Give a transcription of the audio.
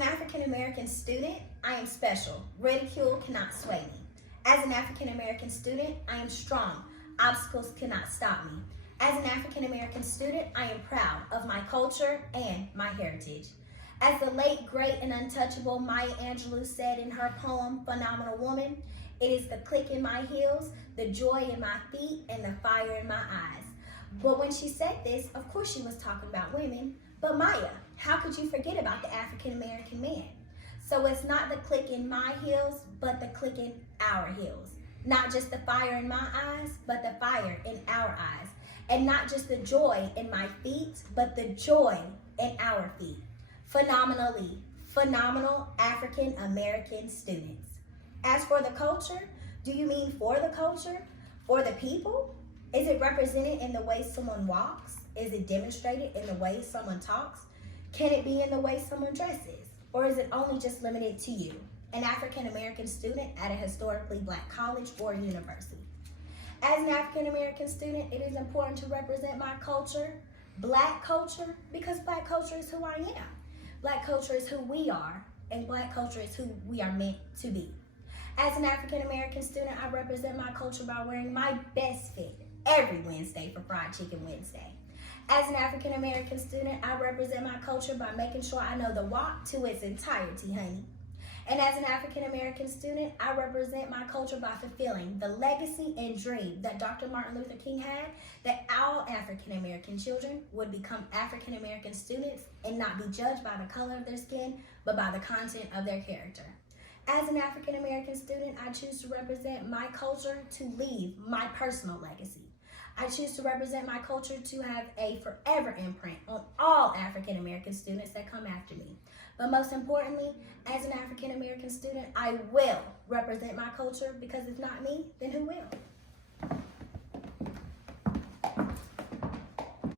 an African American student, I am special. Ridicule cannot sway me. As an African American student, I am strong. Obstacles cannot stop me. As an African American student, I am proud of my culture and my heritage. As the late, great, and untouchable Maya Angelou said in her poem, Phenomenal Woman, it is the click in my heels, the joy in my feet, and the fire in my eyes. But when she said this, of course she was talking about women. But Maya, how could you forget about the African American man? So it's not the click in my heels, but the click in our heels. Not just the fire in my eyes, but the fire in our eyes. And not just the joy in my feet, but the joy in our feet. Phenomenal African American students. As for the culture, do you mean for the culture? For the people? Is it represented in the way someone walks? Is it demonstrated in the way someone talks? Can it be in the way someone dresses? Or is it only just limited to you, an African American student at a historically Black college or university? As an African American student, it is important to represent my culture, Black culture, because Black culture is who I am. Black culture is who we are, and Black culture is who we are meant to be. As an African American student, I represent my culture by wearing my best fit every Wednesday for Fried Chicken Wednesday. As an African American student, I represent my culture by making sure I know the WAP to its entirety, honey. And as an African American student, I represent my culture by fulfilling the legacy and dream that Dr. Martin Luther King had, that all African American children would become African American students and not be judged by the color of their skin, but by the content of their character. As an African American student, I choose to represent my culture to leave my personal legacy. I choose to represent my culture to have a forever imprint on all African American students that come after me. But most importantly, as an African American student, I will represent my culture, because if not me, then who will?